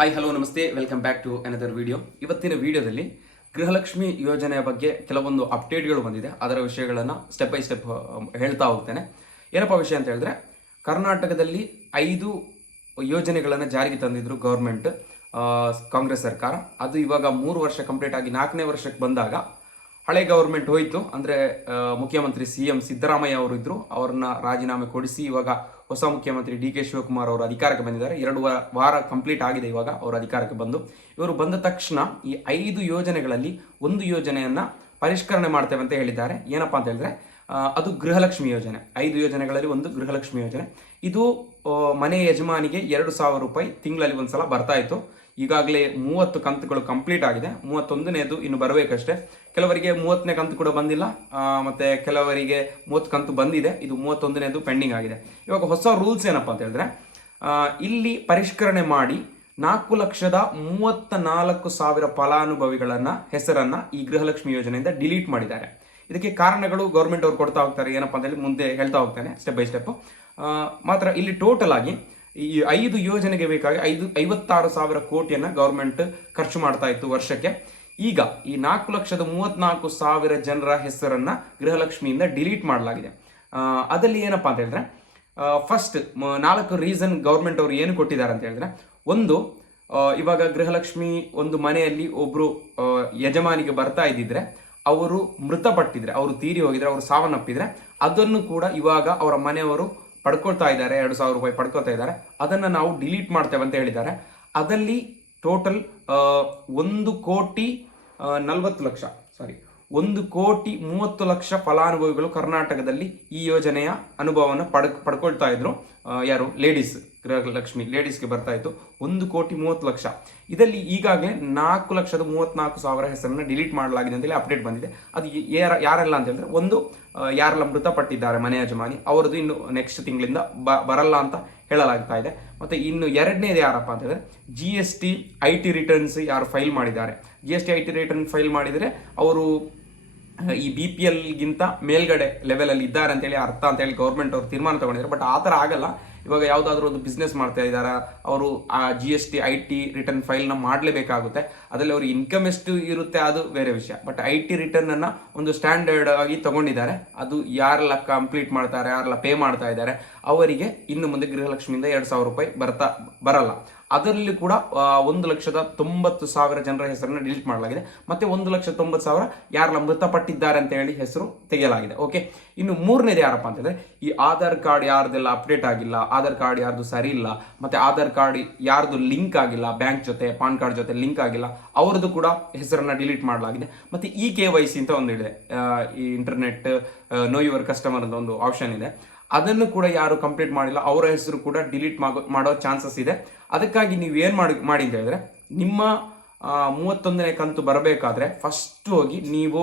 Hi hello ನಮಸ್ತೆ, welcome back to another video. ಇವತ್ತಿನ ವಿಡಿಯೋದಲ್ಲಿ ಗೃಹಲಕ್ಷ್ಮಿ ಯೋಜನೆಯ ಬಗ್ಗೆ ಕೆಲವೊಂದು ಅಪ್ಡೇಟ್ಗಳು ಬಂದಿದೆ. ಅದರ ವಿಷಯಗಳನ್ನು ಸ್ಟೆಪ್ ಬೈ ಸ್ಟೆಪ್ ಹೇಳ್ತಾ ಹೋಗ್ತೇನೆ. ಏನಪ್ಪ ವಿಷಯ ಅಂತ ಹೇಳಿದ್ರೆ, ಕರ್ನಾಟಕದಲ್ಲಿ 5 ಯೋಜನೆಗಳನ್ನು ಜಾರಿಗೆ ತಂದಿದ್ರು ಗೌರ್ಮೆಂಟ್, ಕಾಂಗ್ರೆಸ್ ಸರ್ಕಾರ. ಅದು ಇವಾಗ 3 ವರ್ಷ ಕಂಪ್ಲೀಟ್ ಆಗಿ 4ನೇ ವರ್ಷಕ್ಕೆ ಬಂದಾಗ ಹಳೆ ಗೌರ್ಮೆಂಟ್ ಹೋಯಿತು. ಅಂದರೆ ಮುಖ್ಯಮಂತ್ರಿ CM ಸಿದ್ದರಾಮಯ್ಯ ಅವರು ಇದ್ದರು, ಅವ್ರನ್ನ ರಾಜೀನಾಮೆ ಕೊಡಿಸಿ ಇವಾಗ ಹೊಸ ಮುಖ್ಯಮಂತ್ರಿ DK ಶಿವಕುಮಾರ್ ಅವರು ಅಧಿಕಾರಕ್ಕೆ ಬಂದಿದ್ದಾರೆ. 2 ವಾರ ಕಂಪ್ಲೀಟ್ ಆಗಿದೆ ಇವಾಗ ಅವರು ಅಧಿಕಾರಕ್ಕೆ ಬಂದು. ಇವರು ಬಂದ ತಕ್ಷಣ ಈ 5 ಯೋಜನೆಗಳಲ್ಲಿ ಒಂದು ಯೋಜನೆಯನ್ನು ಪರಿಷ್ಕರಣೆ ಮಾಡ್ತೇವೆ ಅಂತ ಹೇಳಿದ್ದಾರೆ. ಏನಪ್ಪ ಅಂತ ಹೇಳಿದ್ರೆ, ಅದು ಗೃಹಲಕ್ಷ್ಮಿ ಯೋಜನೆ. 5 ಯೋಜನೆಗಳಲ್ಲಿ ಒಂದು ಗೃಹಲಕ್ಷ್ಮಿ ಯೋಜನೆ. ಇದು ಮನೆ ಯಜಮಾನಿಗೆ 2,000 ರೂಪಾಯಿ ತಿಂಗಳಲ್ಲಿ ಒಂದ್ಸಲ ಬರ್ತಾ ಇತ್ತು. ಈಗಾಗಲೇ 30 ಕಂತುಗಳು ಕಂಪ್ಲೀಟ್ ಆಗಿದೆ. 31ನೇದು ಇನ್ನು ಬರಬೇಕಷ್ಟೇ. ಕೆಲವರಿಗೆ 30ನೇ ಕಂತು ಕೂಡ ಬಂದಿಲ್ಲ, ಮತ್ತೆ ಕೆಲವರಿಗೆ 30 ಕಂತು ಬಂದಿದೆ. ಇದು 31ನೇದು ಪೆಂಡಿಂಗ್ ಆಗಿದೆ. ಇವಾಗ ಹೊಸ ರೂಲ್ಸ್ ಏನಪ್ಪ ಅಂತ ಹೇಳಿದ್ರೆ, ಇಲ್ಲಿ ಪರಿಷ್ಕರಣೆ ಮಾಡಿ 4,34,000 ಫಲಾನುಭವಿಗಳನ್ನ ಹೆಸರನ್ನ ಈ ಗೃಹಲಕ್ಷ್ಮಿ ಯೋಜನೆಯಿಂದ ಡಿಲೀಟ್ ಮಾಡಿದ್ದಾರೆ. ಇದಕ್ಕೆ ಕಾರಣಗಳು ಗೌರ್ಮೆಂಟ್ ಅವ್ರು ಕೊಡ್ತಾ ಹೋಗ್ತಾರೆ. ಏನಪ್ಪ ಅಂತ ಹೇಳಿ ಮುಂದೆ ಹೇಳ್ತಾ ಹೋಗ್ತಾನೆ ಸ್ಟೆಪ್ ಬೈ ಸ್ಟೆಪ್. ಮಾತ್ರ ಇಲ್ಲಿ ಟೋಟಲ್ ಆಗಿ ಈ 5 ಯೋಜನೆಗೆ ಬೇಕಾಗಿ 56,000 ಕೋಟಿಯನ್ನು ಗೌರ್ಮೆಂಟ್ ಖರ್ಚು ಮಾಡ್ತಾ ಇತ್ತು ವರ್ಷಕ್ಕೆ. ಈಗ ಈ 4,34,000 ಜನರ ಹೆಸರನ್ನ ಗೃಹಲಕ್ಷ್ಮಿಯಿಂದ ಡಿಲೀಟ್ ಮಾಡಲಾಗಿದೆ. ಅದಲ್ಲಿ ಏನಪ್ಪಾ ಅಂತ ಹೇಳಿದ್ರೆ, ಫಸ್ಟ್ 4 ರೀಸನ್ ಗೌರ್ಮೆಂಟ್ ಅವರು ಏನು ಕೊಟ್ಟಿದ್ದಾರೆ ಅಂತ ಹೇಳಿದ್ರೆ, ಒಂದು, ಇವಾಗ ಗೃಹಲಕ್ಷ್ಮಿ ಒಂದು ಮನೆಯಲ್ಲಿ ಒಬ್ರು ಯಜಮಾನಿಗೆ ಬರ್ತಾ ಇದ್ದಿದ್ರೆ, ಅವರು ಮೃತಪಟ್ಟಿದ್ರೆ, ಅವರು ತೀರಿ ಹೋಗಿದ್ರೆ, ಅವರು ಸಾವನ್ನಪ್ಪಿದ್ರೆ, ಅದನ್ನು ಕೂಡ ಇವಾಗ ಅವರ ಮನೆಯವರು ಪಡ್ಕೊಳ್ತಾ ಇದ್ದಾರೆ. 2,000 ರೂಪಾಯಿ ಪಡ್ಕೊಳ್ತಾ ಇದ್ದಾರೆ. ಅದನ್ನು ನಾವು ಡಿಲೀಟ್ ಮಾಡ್ತೇವೆ ಅಂತ ಹೇಳಿದ್ದಾರೆ. ಅದಲ್ಲಿ ಟೋಟಲ್ 1,40,30,000 ಫಲಾನುಭವಿಗಳು ಕರ್ನಾಟಕದಲ್ಲಿ ಈ ಯೋಜನೆಯ ಅನುಭವವನ್ನು ಪಡ್ಕೊಳ್ತಾ ಇದ್ರು. ಯಾರು? ಲೇಡೀಸ್, ಗೃಹಲಕ್ಷ್ಮಿ ಲೇಡೀಸ್ಗೆ ಬರ್ತಾ ಇತ್ತು. 1,30,30,000. ಇದರಲ್ಲಿ ಈಗಾಗಲೇ 4,34,000 ಹೆಸರನ್ನು ಡಿಲೀಟ್ ಮಾಡಲಾಗಿದೆ ಅಂತೇಳಿ ಅಪ್ಡೇಟ್ ಬಂದಿದೆ. ಅದು ಯಾರೆಲ್ಲ ಅಂತ ಹೇಳಿದ್ರೆ, ಒಂದು, ಯಾರೆಲ್ಲ ಮೃತಪಟ್ಟಿದ್ದಾರೆ ಮನೆ ಯಜಮಾನಿ, ಅವರದ್ದು ಇನ್ನು ನೆಕ್ಸ್ಟ್ ತಿಂಗಳಿಂದ ಬರಲ್ಲ ಅಂತ ಹೇಳಲಾಗ್ತಾ ಇದೆ. ಮತ್ತೆ ಇನ್ನು ಎರಡನೇದು ಯಾರಪ್ಪ ಅಂತ ಹೇಳಿದ್ರೆ, GST IT ರಿಟರ್ನ್ಸ್ ಯಾರು ಫೈಲ್ ಮಾಡಿದ್ದಾರೆ. GST IT ರಿಟರ್ನ್ ಫೈಲ್ ಮಾಡಿದರೆ ಅವರು ಈ BPLಗಿಂತ ಮೇಲ್ಗಡೆ ಲೆವೆಲಲ್ಲಿ ಇದ್ದಾರೆ ಅಂತೇಳಿ ಅರ್ಥ ಅಂತೇಳಿ ಗೌರ್ಮೆಂಟ್ ಅವರು ತೀರ್ಮಾನ ತಗೊಂಡಿದ್ದಾರೆ. ಬಟ್ ಆ ಥರ ಆಗಲ್ಲ. ಇವಾಗ ಯಾವುದಾದ್ರೂ ಒಂದು ಬಿಸ್ನೆಸ್ ಮಾಡ್ತಾ ಇದ್ದಾರೆ, ಅವರು ಆ GST IT ರಿಟರ್ನ್ ಫೈಲ್ನ ಮಾಡಲೇಬೇಕಾಗುತ್ತೆ. ಅದರಲ್ಲಿ ಅವರು ಇನ್ಕಮ್ ಎಷ್ಟು ಇರುತ್ತೆ ಅದು ಬೇರೆ ವಿಷಯ. ಬಟ್ IT ರಿಟರ್ನನ್ನು ಒಂದು ಸ್ಟ್ಯಾಂಡರ್ಡ್ ಆಗಿ ತಗೊಂಡಿದ್ದಾರೆ. ಅದು ಯಾರೆಲ್ಲ ಕಂಪ್ಲೀಟ್ ಮಾಡ್ತಾರೆ, ಯಾರೆಲ್ಲ ಪೇ ಮಾಡ್ತಾ ಇದ್ದಾರೆ, ಅವರಿಗೆ ಇನ್ನು ಮುಂದೆ ಗೃಹಲಕ್ಷ್ಮಿಯಿಂದ 2,000 ರೂಪಾಯಿ ಬರಲ್ಲ. ಅದರಲ್ಲಿ ಕೂಡ 1,90,000 ಜನರ ಹೆಸರನ್ನು ಡಿಲೀಟ್ ಮಾಡಲಾಗಿದೆ. ಮತ್ತೆ 1,90,000 ಯಾರೆಲ್ಲ ಮೃತಪಟ್ಟಿದ್ದಾರೆ ಅಂತ ಹೇಳಿ ಹೆಸರು ತೆಗೆಯಲಾಗಿದೆ. ಓಕೆ, ಇನ್ನು ಮೂರನೇದು ಯಾರಪ್ಪ ಅಂತಂದ್ರೆ, ಈ ಆಧಾರ್ ಕಾರ್ಡ್ ಯಾರ್ದೆಲ್ಲ ಅಪ್ಡೇಟ್ ಆಗಿಲ್ಲ, ಆಧಾರ್ ಕಾರ್ಡ್ ಯಾರ್ದು ಸರಿ ಇಲ್ಲ, ಮತ್ತೆ ಆಧಾರ್ ಕಾರ್ಡ್ ಯಾರ್ದು ಲಿಂಕ್ ಆಗಿಲ್ಲ, ಬ್ಯಾಂಕ್ ಜೊತೆ ಪಾನ್ ಕಾರ್ಡ್ ಜೊತೆ ಲಿಂಕ್ ಆಗಿಲ್ಲ, ಅವರದ್ದು ಕೂಡ ಹೆಸರನ್ನ ಡಿಲೀಟ್ ಮಾಡಲಾಗಿದೆ. ಮತ್ತೆ KYC ಅಂತ ಒಂದು ಇದೆ, ಈ ಇಂಟರ್ನೆಟ್ ನೋ ಯುವರ್ ಕಸ್ಟಮರ್ ಅಂತ ಒಂದು ಆಪ್ಷನ್ ಇದೆ. ಅದನ್ನು ಕೂಡ ಯಾರು ಕಂಪ್ಲೀಟ್ ಮಾಡಿಲ್ಲ, ಅವರ ಹೆಸರು ಕೂಡ ಡಿಲೀಟ್ ಮಾಡೋ ಚಾನ್ಸಸ್ ಇದೆ. ಅದಕ್ಕಾಗಿ ನೀವು ಏನು ಮಾಡಿ ಅಂತ ಹೇಳಿದ್ರೆ, ನಿಮ್ಮ 31ನೇ ಕಂತು ಬರಬೇಕಾದ್ರೆ ಫಸ್ಟ್ ಹೋಗಿ ನೀವು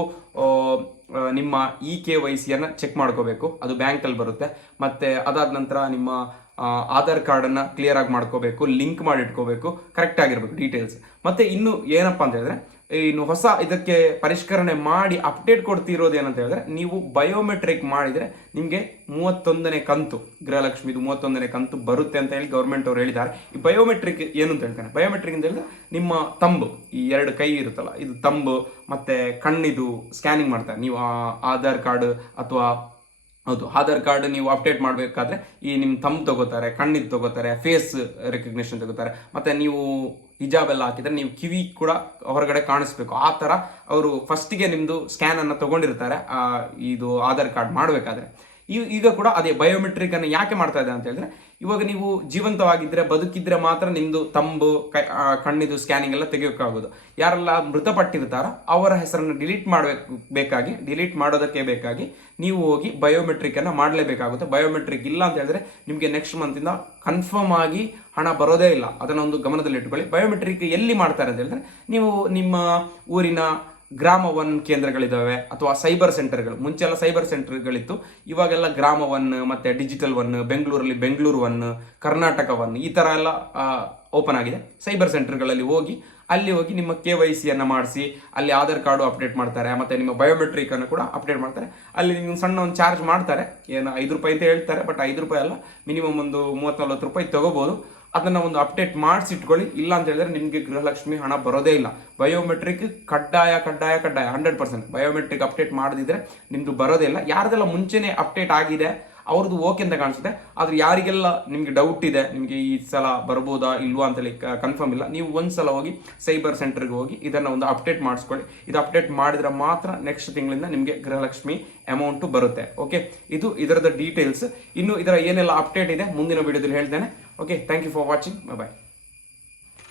ನಿಮ್ಮ KYCಯನ್ನು ಚೆಕ್ ಮಾಡ್ಕೋಬೇಕು. ಅದು ಬ್ಯಾಂಕಲ್ಲಿ ಬರುತ್ತೆ. ಮತ್ತೆ ಅದಾದ ನಂತರ ನಿಮ್ಮ ಆಧಾರ್ ಕಾರ್ಡನ್ನು ಕ್ಲಿಯರ್ ಆಗಿ ಮಾಡ್ಕೋಬೇಕು, ಲಿಂಕ್ ಮಾಡಿ ಇಟ್ಕೋಬೇಕು, ಕರೆಕ್ಟ್ ಆಗಿರ್ಬೇಕು ಡೀಟೇಲ್ಸ್. ಮತ್ತೆ ಇನ್ನು ಏನಪ್ಪ ಅಂತ ಹೇಳಿದ್ರೆ, ಇನ್ನು ಹೊಸ ಇದಕ್ಕೆ ಪರಿಷ್ಕರಣೆ ಮಾಡಿ ಅಪ್ಡೇಟ್ ಕೊಡ್ತಿರೋದು ಏನಂತ ಹೇಳಿದ್ರೆ, ನೀವು ಬಯೋಮೆಟ್ರಿಕ್ ಮಾಡಿದರೆ ನಿಮಗೆ 31ನೇ ಕಂತು, ಗೃಹಲಕ್ಷ್ಮಿದು 31ನೇ ಕಂತು ಬರುತ್ತೆ ಅಂತ ಹೇಳಿ ಗೌರ್ಮೆಂಟ್ ಅವರು ಹೇಳಿದ್ದಾರೆ. ಈ ಬಯೋಮೆಟ್ರಿಕ್ ಏನು ಅಂತ ಹೇಳ್ತಾನೆ, ಬಯೋಮೆಟ್ರಿಕ್ ಅಂತ ಹೇಳಿದ್ರೆ ನಿಮ್ಮ ತಂಬು, ಈ 2 ಕೈ ಇರುತ್ತಲ್ಲ, ಇದು ತಂಬು ಮತ್ತೆ ಕಣ್ಣಿದು ಸ್ಕ್ಯಾನಿಂಗ್ ಮಾಡ್ತಾರೆ. ನೀವು ಆಧಾರ್ ಕಾರ್ಡ್ ಅಥವಾ ಆಧಾರ್ ಕಾರ್ಡ್ ನೀವು ಅಪ್ಡೇಟ್ ಮಾಡಬೇಕಾದ್ರೆ ಈ ನಿಮ್ಮ ತಂಬ್ ತಗೋತಾರೆ, ಕಣ್ಣಿದ್ದು ತಗೋತಾರೆ, ಫೇಸ್ ರೆಕಗ್ನಿಷನ್ ತಗೋತಾರೆ. ಮತ್ತೆ ನೀವು ಹಿಜಾಬ್ ಎಲ್ಲ ಹಾಕಿದ್ರೆ ನೀವು ಕಿವಿ ಕೂಡ ಹೊರಗಡೆ ಕಾಣಿಸ್ಬೇಕು. ಆ ಥರ ಅವರು ಫಸ್ಟಿಗೆ ನಿಮ್ಮದು ಸ್ಕ್ಯಾನನ್ನು ತಗೊಂಡಿರ್ತಾರೆ ಇದು ಆಧಾರ್ ಕಾರ್ಡ್ ಮಾಡಬೇಕಾದ್ರೆ. ಈಗ ಕೂಡ ಅದೇ ಬಯೋಮೆಟ್ರಿಕ್ ಅನ್ನು ಯಾಕೆ ಮಾಡ್ತಾ ಇದೆ ಅಂತ ಹೇಳಿದ್ರೆ, ಇವಾಗ ನೀವು ಜೀವಂತವಾಗಿದ್ದರೆ, ಬದುಕಿದ್ರೆ ಮಾತ್ರ ನಿಮ್ಮದು ತಂಬು ಕಣ್ಣಿದು ಸ್ಕ್ಯಾನಿಂಗ್ ಎಲ್ಲ ತೆಗೆಯೋಕ್ಕಾಗೋದು. ಯಾರೆಲ್ಲ ಮೃತಪಟ್ಟಿರ್ತಾರೋ ಅವರ ಹೆಸರನ್ನು ಡಿಲೀಟ್ ಮಾಡೋದಕ್ಕೆ ಬೇಕಾಗಿ ನೀವು ಹೋಗಿ ಬಯೋಮೆಟ್ರಿಕ್ ಅನ್ನು ಮಾಡಲೇಬೇಕಾಗುತ್ತೆ. ಬಯೋಮೆಟ್ರಿಕ್ ಇಲ್ಲ ಅಂತ ಹೇಳಿದ್ರೆ ನಿಮಗೆ ನೆಕ್ಸ್ಟ್ ಮಂತಿಂದ ಕನ್ಫರ್ಮ್ ಆಗಿ ಹಣ ಬರೋದೇ ಇಲ್ಲ. ಅದನ್ನೊಂದು ಗಮನದಲ್ಲಿ ಇಟ್ಕೊಳ್ಳಿ. ಬಯೋಮೆಟ್ರಿಕ್ ಎಲ್ಲಿ ಮಾಡ್ತಾರೆ ಅಂತ ಹೇಳಿದ್ರೆ, ನೀವು ನಿಮ್ಮ ಊರಿನ ಗ್ರಾಮ 1 ಕೇಂದ್ರಗಳಿದ್ದಾವೆ ಅಥವಾ ಸೈಬರ್ ಸೆಂಟರ್ಗಳು. ಮುಂಚೆಲ್ಲ ಸೈಬರ್ ಸೆಂಟರ್ಗಳಿತ್ತು, ಇವಾಗೆಲ್ಲ ಗ್ರಾಮ 1 ಮತ್ತೆ ಡಿಜಿಟಲ್ 1, ಬೆಂಗಳೂರಲ್ಲಿ ಬೆಂಗಳೂರು 1, ಕರ್ನಾಟಕ 1, ಈ ಥರ ಎಲ್ಲ ಓಪನ್ ಆಗಿದೆ. ಸೈಬರ್ ಸೆಂಟರ್ಗಳಲ್ಲಿ ಹೋಗಿ ಅಲ್ಲಿ ಹೋಗಿ ನಿಮ್ಮ KYC ಅನ್ನು ಮಾಡಿಸಿ ಅಲ್ಲಿ ಆಧಾರ್ ಕಾರ್ಡು ಅಪ್ಡೇಟ್ ಮಾಡ್ತಾರೆ, ಮತ್ತೆ ನಿಮ್ಮ ಬಯೋಮೆಟ್ರಿಕ್ ಅನ್ನು ಕೂಡ ಅಪ್ಡೇಟ್ ಮಾಡ್ತಾರೆ. ಅಲ್ಲಿ ನಿಮ್ಗೆ ಸಣ್ಣ ಒಂದು ಚಾರ್ಜ್ ಮಾಡ್ತಾರೆ, ಏನು 5 ರೂಪಾಯಿ ಅಂತ ಹೇಳ್ತಾರೆ, ಬಟ್ 5 ರೂಪಾಯಿ ಅಲ್ಲ, ಮಿನಿಮಮ್ ಒಂದು 30-40 ರೂಪಾಯಿ ತಗೋಬಹುದು. ಅದನ್ನ ಒಂದು ಅಪ್ಡೇಟ್ ಮಾಡಿಸಿಟ್ಕೊಳ್ಳಿ. ಇಲ್ಲ ಅಂತ ಹೇಳಿದ್ರೆ ನಿಮಗೆ ಗೃಹಲಕ್ಷ್ಮಿ ಹಣ ಬರೋದೇ ಇಲ್ಲ. ಬಯೋಮೆಟ್ರಿಕ್ ಕಡ್ಡಾಯ 100%. ಬಯೋಮೆಟ್ರಿಕ್ ಅಪ್ಡೇಟ್ ಮಾಡದಿದ್ರೆ ನಿಮ್ದು ಬರೋದೇ ಇಲ್ಲ. ಯಾರ್ದೆಲ್ಲ ಮುಂಚೆನೆ ಅಪ್ಡೇಟ್ ಆಗಿದೆ ಅವ್ರದ್ದು ಓಕೆ ಅಂತ ಕಾಣಿಸುತ್ತೆ. ಆದ್ರೆ ಯಾರಿಗೆಲ್ಲ ನಿಮ್ಗೆ ಡೌಟ್ ಇದೆ, ನಿಮ್ಗೆ ಈ ಸಲ ಬರ್ಬೋದಾ ಇಲ್ವಾ ಅಂತೇಳಿ ಕನ್ಫರ್ಮ್ ಇಲ್ಲ, ನೀವು ಒಂದ್ಸಲ ಹೋಗಿ ಸೈಬರ್ ಸೆಂಟರ್ಗೆ ಹೋಗಿ ಇದನ್ನ ಒಂದು ಅಪ್ಡೇಟ್ ಮಾಡಿಸ್ಕೊಳ್ಳಿ. ಇದು ಅಪ್ಡೇಟ್ ಮಾಡಿದ್ರೆ ಮಾತ್ರ ನೆಕ್ಸ್ಟ್ ತಿಂಗಳಿಂದ ನಿಮಗೆ ಗೃಹಲಕ್ಷ್ಮಿ ಅಮೌಂಟ್ ಬರುತ್ತೆ. ಓಕೆ, ಇದು ಇದರದ ಡೀಟೇಲ್ಸ್. ಇನ್ನು ಇದರ ಏನೆಲ್ಲ ಅಪ್ಡೇಟ್ ಇದೆ ಮುಂದಿನ ವಿಡಿಯೋದಲ್ಲಿ ಹೇಳ್ತೇನೆ. Okay, thank you for watching. Bye.